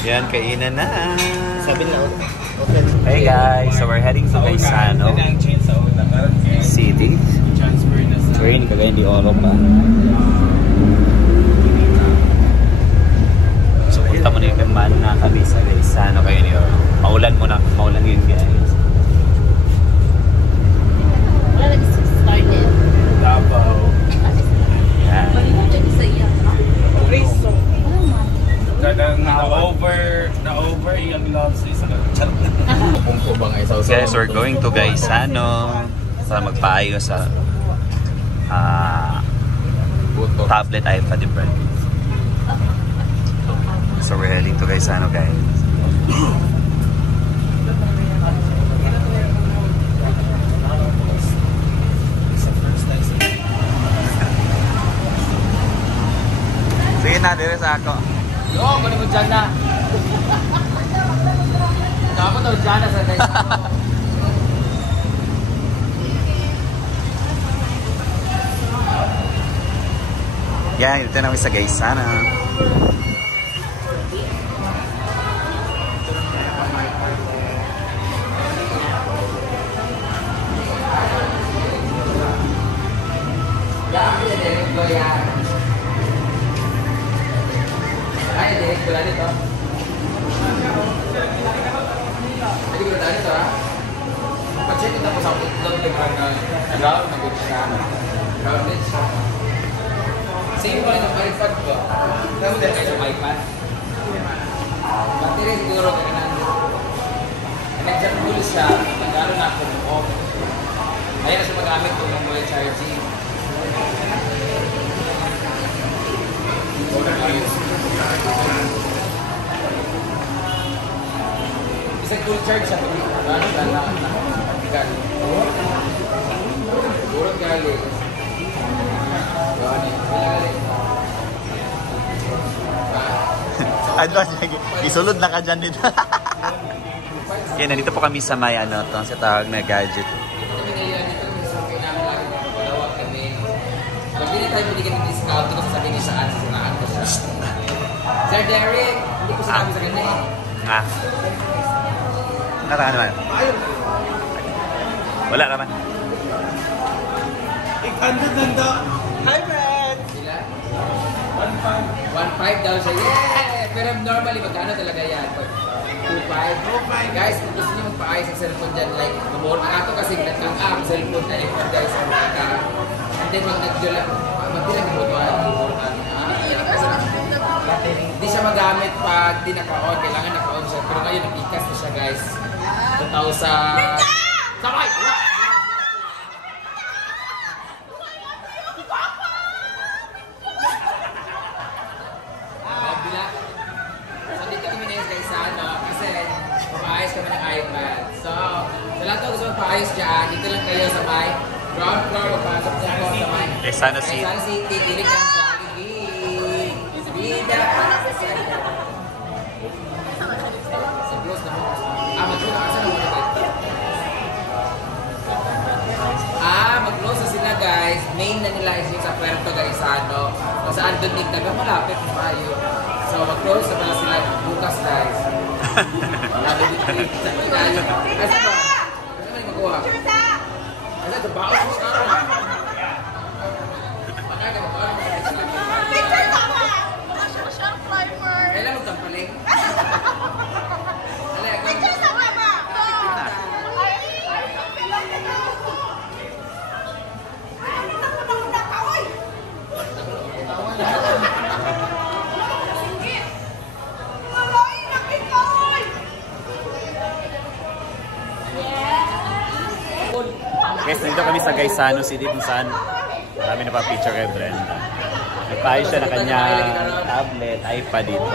Yan, kainan na. Sabi na. Hey guys, so we're heading to Gaisano City. Train, kagaya di oro pa. So punta mo na yung man na kami sa Gaisano kayo niyo. Maulan yun guys. Wala na started. Davao. Yan. Na-over yung gloves sa pungko ba nga isaw. Guys, we're going to Gaisano para magpaayos sa tablet iPad different. So we're heading to Gaisano guys. Sige na, dire sa ako. Yo, kunin mo dyan na. Ako daw dyan na sa Gaisano. Yan, ito namin sa Gaisano. Ay, direct ko lang ito. Jadi ko lang ito ha. Pag-check ito po sa upload ng ground na good siya. Grounded siya. Same pa rin ang iPad ko. Grounded kayo sa iPad. Battery siguro ka na. Nag-check full siya. Nag-aaral na ako ng off. Ayan na siya magamit ko ng mobile charging. Bisa full charge siya. Ano na? Burot gali. Advance lagi. Isulod na ka dyan dito. Yan, nandito po kami sa may ano, itong sa tawag na gadget. Pag hindi tayo binigyan ng discount, ito ko sasabihin niyo saan ko siya. Sir Derek, hindi ko sinabi sa kanya eh. Naraan naman. Wala naman. 800 nando. Hi, friends! Sila? 1.5 daw siya. Yeah! Pero normally, magkano talaga yan? 2.5? Guys, kung gusto niyo magpa-ayos ang cellphone dyan, like, ako kasi nagkang-up cellphone na ito, guys, ang mga. And then, magbilang ibutuan. Hindi siya magamit pag di naka-on. Kailangan naka-on siya. Pero ngayon, nag-ikas na siya, guys. 2,000... Sabay! So, dito kami na yung Gaisano kasi papaayos kami ng iPad. So, sa lahat ng gusto magpaayos dyan, dito lang kayo sa may ground floor. Magpasok niya ako sa may Gaisano City. Gaisano City. Gilig ng Jollibee. Isabida. Sa close na mo. Mag-close na. Saan naman ito? Mag-close na sila guys. Main na nila is yung sa Puerto Gaisano. Kung saan doon din taga malapit tayo. So mag-close na pala sila bukas guys. Asa ba? Ano may magawa? Asa ito ba? Picture tama! Siyang flavor! Kailan magtampaling? Picture tama ba? Guys, nandito kami sa Gaisano City kung saan marami na pa-picture kay Brenda. Nagpaayos siya na kanyang tablet, iPad dito.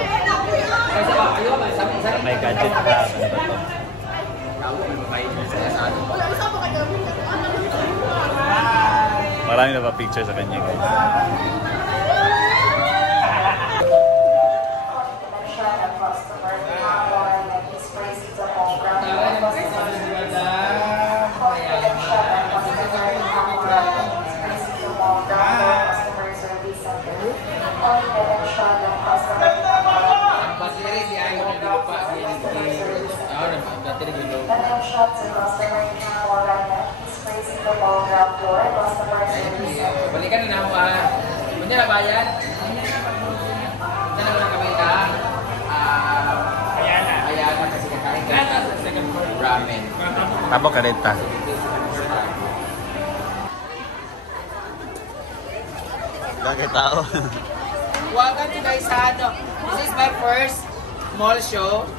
May gadget pa. Ano ba ito? Marami na pa-picture sa kanya guys. Customers service center. All the Balikan na ako Kunya na bayan? Ito na muna kami ka. Ayana kasi kakain ka ramen. Tabo ka rin ta. Bagay tao. Welcome to Gaisano. This is my first mall show.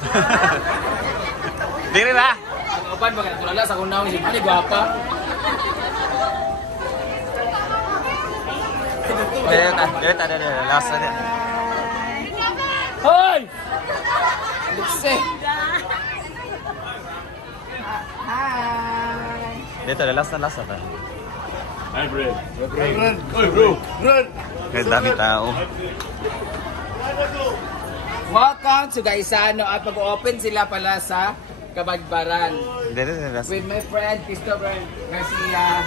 Diri na. Ang upan ba ka tulala sa kunaw ni Sipani, gwapa. Dito. Last na din. Hoy! Lukse! Dito, last na. Hi, Brad. Run. Oy, bro. Run. Kaya dami tao. Welcome to Gaisano at mag-open sila pala sa Kabagbaran. Dito, last. With my friend Christopher Garcia.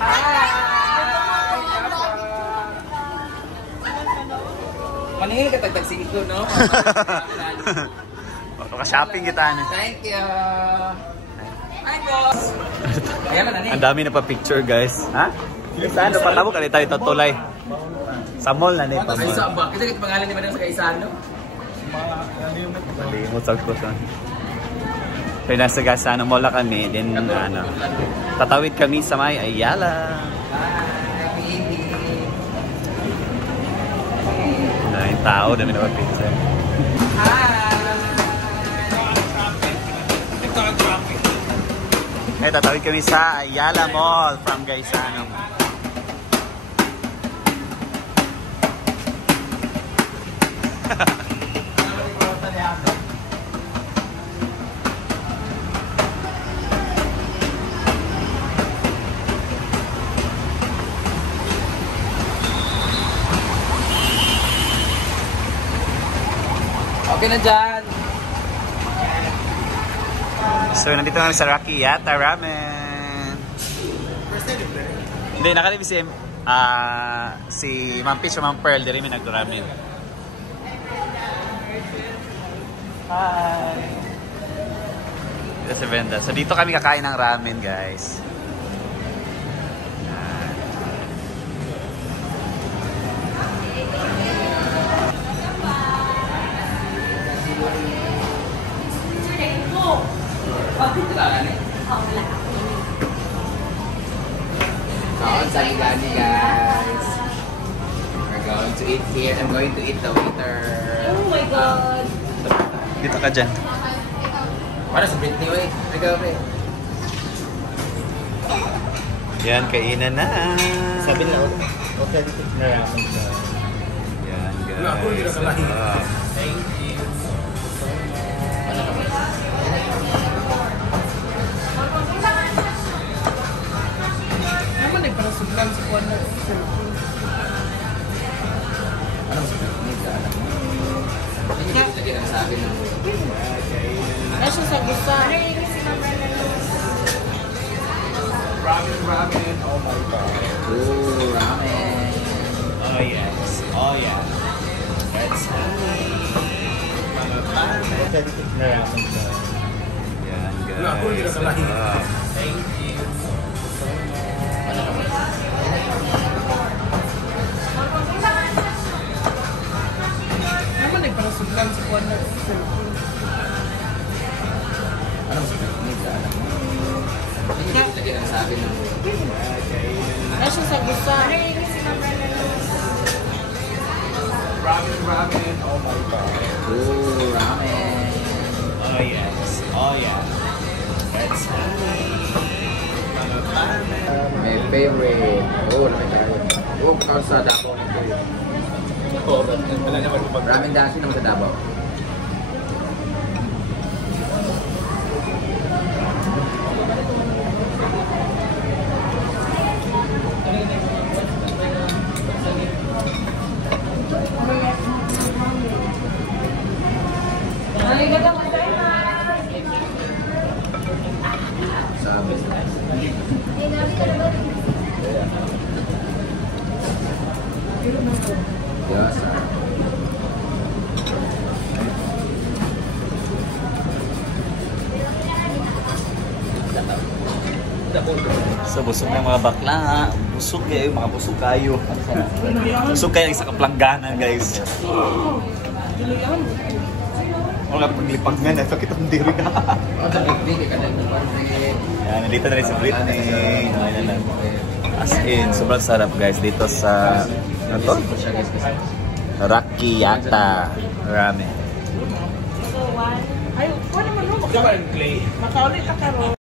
Hi! Maningin ka tagtagsing ko, no? Maka-shopping kita na. Thank you! Hi, boss! Ayan na, Ang dami na pa picture, guys. Ha? Saan? Patabo ka tayo tutulay. Sa mall na nito. Ay, saan ba? Kita pangalan ni Madam sa Gaisano? Malimot sa kusan. Kaya nasa Gaisano Mall na kami. Then, tatawid kami sa may Ayala. Daming tao, dami na pa picture. Eh, tatawid kami sa Ayala Mall from Gaisano. Okay na dyan! So, nandito kami sa Rakiyata Ramen. Hindi, nakalibis si Ma'am Peach o Ma'am Pearl. Di rin may nag-ramen. Hi! Dito si Brenda. So, dito kami kakain ng ramen, guys. Kaon sa Ligani, guys. We're going to eat here. I'm going to eat the waiter. Oh my God. Dito ka dyan. Para sa Britney, wait. Nagabi. Yan, kainan na. Sabi na, authentic na ramen siya. Yan, guys. Thank you. Naman para sublang sa kuwan na Anong sa Britney? Hindi ko lagi ang sabi na. Nasa sa gusa. Ramen. Oh my God. Ooh, ramen. Oh yes. Oh yeah. That's authentic na ramen siya. Yan, guys. Thank you. Naman para sublang sa kuwan na Anong sa Britney? Hindi ko lagi ang sabi na. Nasa sa gusa. Ramen. Oh my God. Ooh, ramen. Oh yes. Oh yeah. That's My favorite. Oh, naman tayo. Oh, sa Davao. wala naman pag Ramen dashi naman sa Davao. Yes, sir. So busog na mga bakla. Busog kayo, mga busog kayo. Busog kayo isa kaplangganan guys. Mga paglipag nga na, sakit ang diri ka. Yan, nandito na rin si Britney. As in, sobrang sarap guys dito sa ano to? Rakyata Ramen. Ay, pwede man mo. Makaulit ka karon.